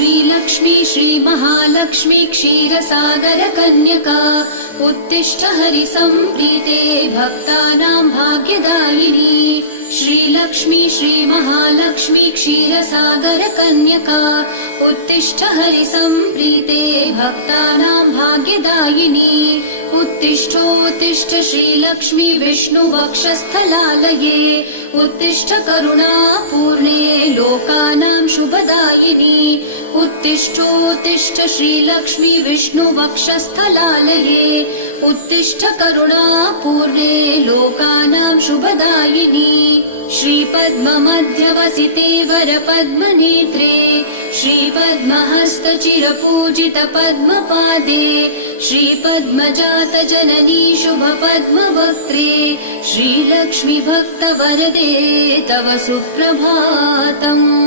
श्रीलक्ष्मी श्रीमहालक्ष्मी क्षीरसागरकन्यका उत्तिष्ठ हरिसम्प्रीते भक्तानां भाग्यदायिनी। श्रीलक्ष्मी श्रीमहालक्ष्मी क्षीरसागरकन्यका उत्तिष्ठ हरिसम्प्रीते भक्तानां भाग्यदायिनी। उत्तिष्ठोत्तिष्ठ श्रीलक्ष्मी विष्णुवक्षस्थलालये उत्तिष्ठ करुणापूर्णे लोकानां शुभदायिनी उत्तिष्ठोत्तिष्ठ श्रीलक्ष्मी विष्णुवक्षस्थलालये उत्तिष्ठ करुणापूर्णे लोकानां शुभदायिनी श्रीपद्ममध्यवसिते वरपद्मनेत्रे श्रीपद्महस्तचिरपूजित पद्मपादे श्रीपद्मजात जननी शुभपद्मवक्त्रे श्रीलक्ष्मी भक्तवरदे तव सुप्रभातम्